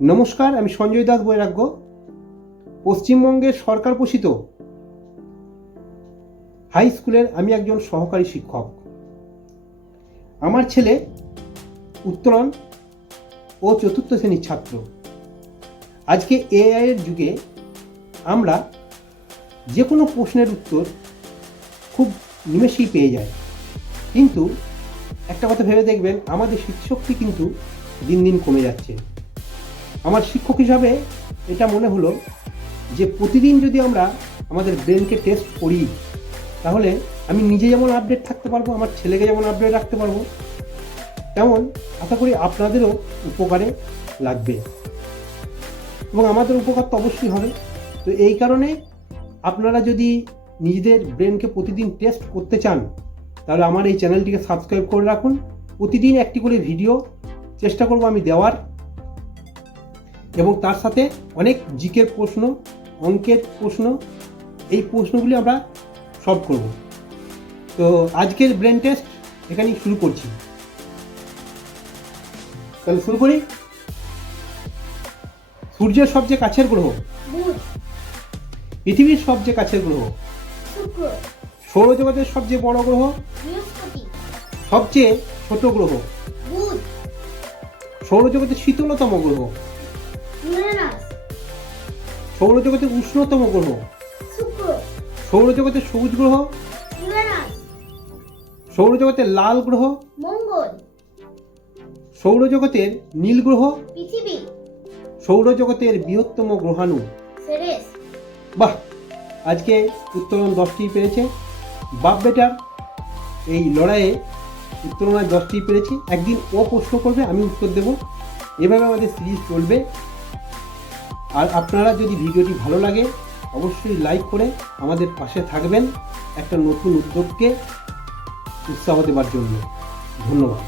নমস্কার, আমি সঞ্জয় দাস বৈরাগ্য। পশ্চিমবঙ্গের সরকার পোষিত হাই স্কুলের আমি একজন সহকারী শিক্ষক। আমার ছেলে উত্তরণ ও চতুর্থ শ্রেণীর ছাত্র। আজকে এআই এর যুগে আমরা যে কোনো প্রশ্নের উত্তর খুব নিমেষেই পেয়ে যাই, কিন্তু একটা কথা ভেবে দেখবেন, আমাদের স্মৃতিশক্তি কিন্তু দিন দিন কমে যাচ্ছে। আমার শিক্ষক হিসাবে এটা মনে হলো যে প্রতিদিন যদি আমরা আমাদের ব্রেনকে টেস্ট করি, তাহলে আমি নিজে যেমন আপডেট থাকতে পারবো, আমার ছেলেকে যেমন আপডেট রাখতে পারবো, তেমন আশা করি আপনাদেরও উপকারে লাগবে এবং আমাদের উপকার তো অবশ্যই হবে। তো এই কারণে আপনারা যদি নিজেদের ব্রেনকে প্রতিদিন টেস্ট করতে চান, তাহলে আমার এই চ্যানেলটিকে সাবস্ক্রাইব করে রাখুন। প্রতিদিন একটি করে ভিডিও চেষ্টা করব আমি দেওয়ার, এবং তার সাথে অনেক জিকের প্রশ্ন, অঙ্কের প্রশ্ন, এই প্রশ্নগুলি আমরা সলভ করব। তো আজকের ব্রেন টেস্ট এখানেই শুরু করছি। তাহলে শুরু করি। সূর্যের সবচেয়ে কাছের গ্রহ? পৃথিবীর সবচেয়ে কাছের গ্রহ? সৌরজগতের সবচেয়ে বড় গ্রহ? সবচেয়ে ছোট গ্রহ? সৌরজগতের শীতলতম গ্রহ? সৌরজগতের উষ্ণতম গ্রহ? সৌরজগতের সবুজ গ্রহ? সৌরজগতের লাল গ্রহ? মঙ্গল। সৌরজগতের নীল গ্রহ? পৃথিবী। সৌরজগতের বৃহত্তম গ্রহাণু? সেরেস। বাহ, আজকে উত্তরণ 10টি পেরেছে। বাপ বেটার এই লড়াইয়ে উত্তরণ 10টি পেরেছি। একদিন ও প্রশ্ন করবে, আমি উত্তর দেব, এভাবে আমাদের সিরিজ চলবে। আর আপনারা যদি ভিডিওটি ভালো লাগে অবশ্যই লাইক করে আমাদের পাশে থাকবেন একটা নতুন উদ্যোগকে উৎসাহ দেওয়ার জন্য। ধন্যবাদ।